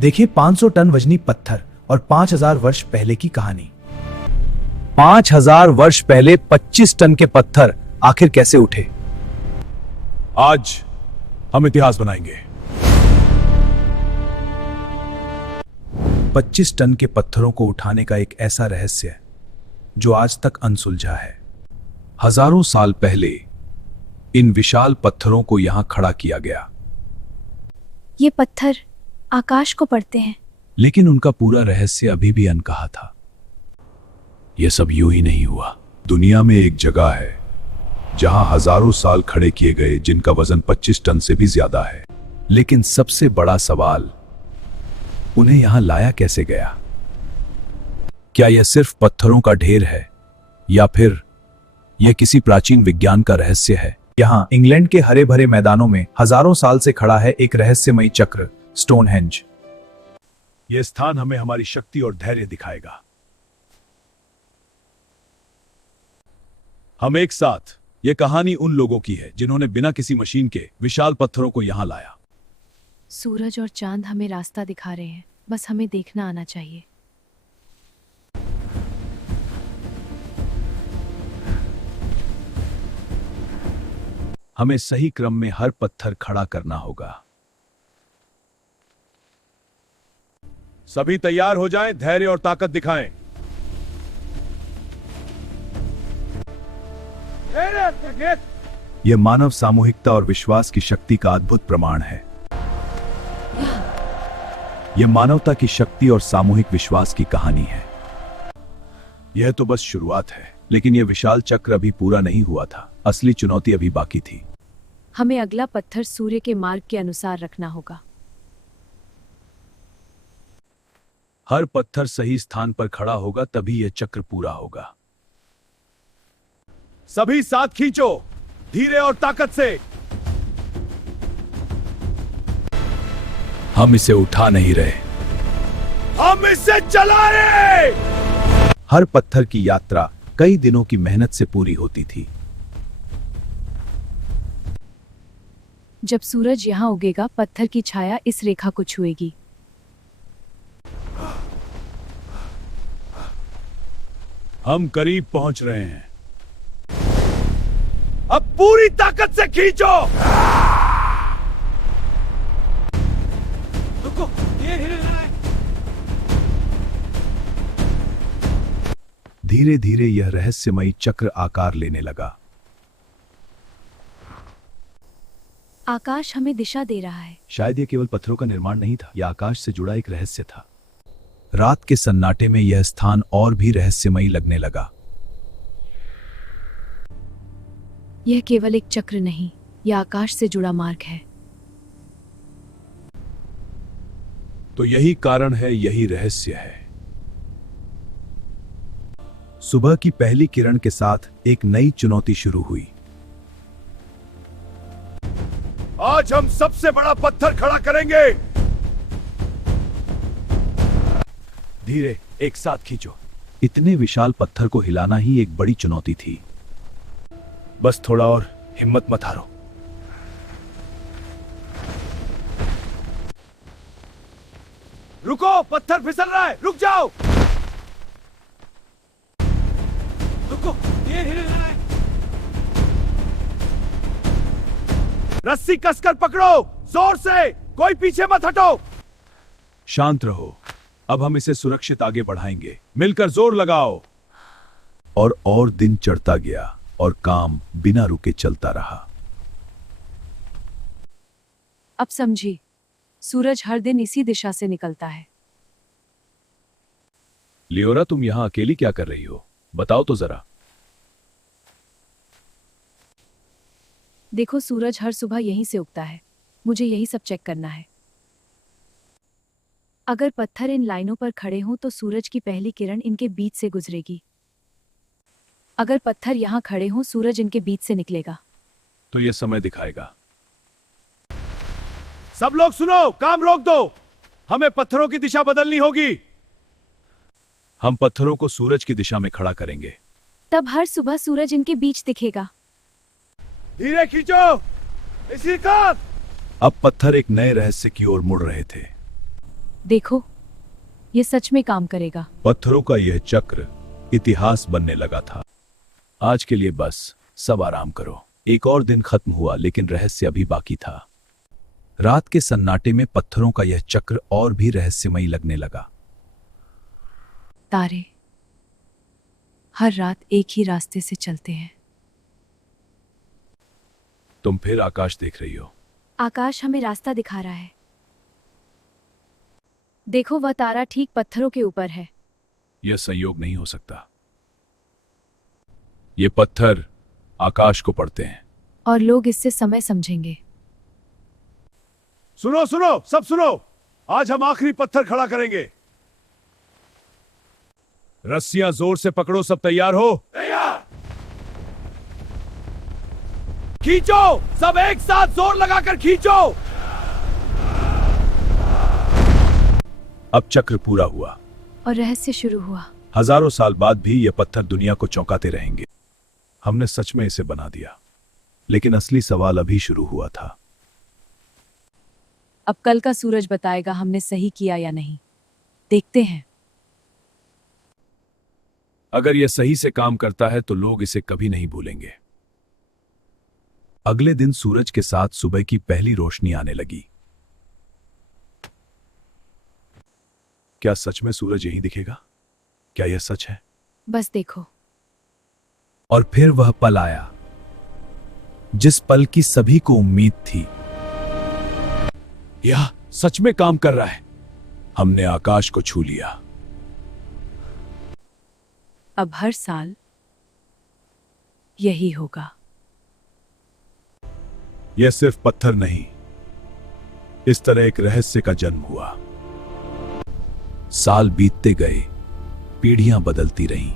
देखिए 500 टन वजनी पत्थर और 5000 वर्ष पहले की कहानी। 5000 वर्ष पहले 25 टन के पत्थर आखिर कैसे उठे? आज हम इतिहास बनाएंगे। 25 टन के पत्थरों को उठाने का एक ऐसा रहस्य जो आज तक अनसुलझा है। हजारों साल पहले इन विशाल पत्थरों को यहां खड़ा किया गया। ये पत्थर आकाश को पढ़ते हैं, लेकिन उनका पूरा रहस्य अभी भी अनकहा था। यह सब यूं ही नहीं हुआ। दुनिया में एक जगह है जहां हजारों साल खड़े किए गए, जिनका वजन 25 टन से भी ज्यादा है। लेकिन सबसे बड़ा सवाल, उन्हें यहां लाया कैसे गया? क्या यह सिर्फ पत्थरों का ढेर है या फिर यह किसी प्राचीन विज्ञान का रहस्य है? यहाँ इंग्लैंड के हरे भरे मैदानों में हजारों साल से खड़ा है एक रहस्यमयी चक्र, स्टोनहेंज। यह स्थान हमें हमारी शक्ति और धैर्य दिखाएगा। हम एक साथ, यह कहानी उन लोगों की है जिन्होंने बिना किसी मशीन के विशाल पत्थरों को यहां लाया। सूरज और चांद हमें रास्ता दिखा रहे हैं, बस हमें देखना आना चाहिए। हमें सही क्रम में हर पत्थर खड़ा करना होगा। सभी तैयार हो जाएं, धैर्य और ताकत दिखाएं। यह मानव सामूहिकता और विश्वास की शक्ति का अद्भुत प्रमाण है। यह मानवता की शक्ति और सामूहिक विश्वास की कहानी है। यह तो बस शुरुआत है, लेकिन यह विशाल चक्र अभी पूरा नहीं हुआ था। असली चुनौती अभी बाकी थी। हमें अगला पत्थर सूर्य के मार्ग के अनुसार रखना होगा। हर पत्थर सही स्थान पर खड़ा होगा, तभी यह चक्र पूरा होगा। सभी साथ खींचो, धीरे और ताकत से। हम इसे उठा नहीं रहे, हम इसे चला रहे। हर पत्थर की यात्रा कई दिनों की मेहनत से पूरी होती थी। जब सूरज यहाँ उगेगा, पत्थर की छाया इस रेखा को छुएगी। हम करीब पहुंच रहे हैं। अब पूरी ताकत से खींचो। रुको, ये हिल रहा है। धीरे धीरे यह रहस्यमयी चक्र आकार लेने लगा। आकाश हमें दिशा दे रहा है। शायद यह केवल पत्थरों का निर्माण नहीं था, यह आकाश से जुड़ा एक रहस्य था। रात के सन्नाटे में यह स्थान और भी रहस्यमयी लगने लगा। यह केवल एक चक्र नहीं, यह आकाश से जुड़ा मार्ग है। तो यही कारण है, यही रहस्य है। सुबह की पहली किरण के साथ एक नई चुनौती शुरू हुई। आज हम सबसे बड़ा पत्थर खड़ा करेंगे। धीरे, एक साथ खींचो। इतने विशाल पत्थर को हिलाना ही एक बड़ी चुनौती थी। बस थोड़ा और, हिम्मत मत हारो। रुको, पत्थर फिसल रहा है, रुक जाओ। रुको, ये हिल रहा है। रस्सी कसकर पकड़ो, जोर से, कोई पीछे मत हटो। शांत रहो, अब हम इसे सुरक्षित आगे बढ़ाएंगे। मिलकर जोर लगाओ। और दिन चढ़ता गया और काम बिना रुके चलता रहा। अब समझी, सूरज हर दिन इसी दिशा से निकलता है। लियोरा, तुम यहां अकेली क्या कर रही हो? बताओ तो जरा। देखो, सूरज हर सुबह यहीं से उगता है। मुझे यही सब चेक करना है। अगर पत्थर इन लाइनों पर खड़े हों तो सूरज की पहली किरण इनके बीच से गुजरेगी। अगर पत्थर यहां खड़े हों, सूरज इनके बीच से निकलेगा। तो यह समय दिखाएगा। सब लोग सुनो, काम रोक दो। हमें पत्थरों की दिशा बदलनी होगी। हम पत्थरों को सूरज की दिशा में खड़ा करेंगे। तब हर सुबह सूरज इनके बीच दिखेगा। धीरे खींचो, इसी का। अब पत्थर एक नए रहस्य की ओर मुड़ रहे थे। देखो, ये सच में काम करेगा। पत्थरों का यह चक्र इतिहास बनने लगा था। आज के लिए बस सब आराम करो। एक और दिन खत्म हुआ, लेकिन रहस्य अभी बाकी था। रात के सन्नाटे में पत्थरों का यह चक्र और भी रहस्यमयी लगने लगा। तारे हर रात एक ही रास्ते से चलते हैं। तुम फिर आकाश देख रही हो। आकाश हमें रास्ता दिखा रहा है। देखो, वह तारा ठीक पत्थरों के ऊपर है। यह संयोग नहीं हो सकता। ये पत्थर आकाश को पढ़ते हैं और लोग इससे समय समझेंगे। सुनो सुनो, सब सुनो, आज हम आखिरी पत्थर खड़ा करेंगे। रस्सियां जोर से पकड़ो, सब तैयार हो? तैयार। खींचो, सब एक साथ जोर लगाकर खींचो। अब चक्र पूरा हुआ और रहस्य शुरू हुआ। हजारों साल बाद भी ये पत्थर दुनिया को चौंकाते रहेंगे। हमने सच में इसे बना दिया, लेकिन असली सवाल अभी शुरू हुआ था। अब कल का सूरज बताएगा हमने सही किया या नहीं। देखते हैं। अगर यह सही से काम करता है तो लोग इसे कभी नहीं भूलेंगे। अगले दिन सूरज के साथ सुबह की पहली रोशनी आने लगी। क्या सच में सूरज यहीं दिखेगा? क्या यह सच है? बस देखो। और फिर वह पल आया जिस पल की सभी को उम्मीद थी। यह सच में काम कर रहा है। हमने आकाश को छू लिया। अब हर साल यही होगा। यह सिर्फ पत्थर नहीं, इस तरह एक रहस्य का जन्म हुआ। साल बीतते गए, पीढ़ियां बदलती रहीं,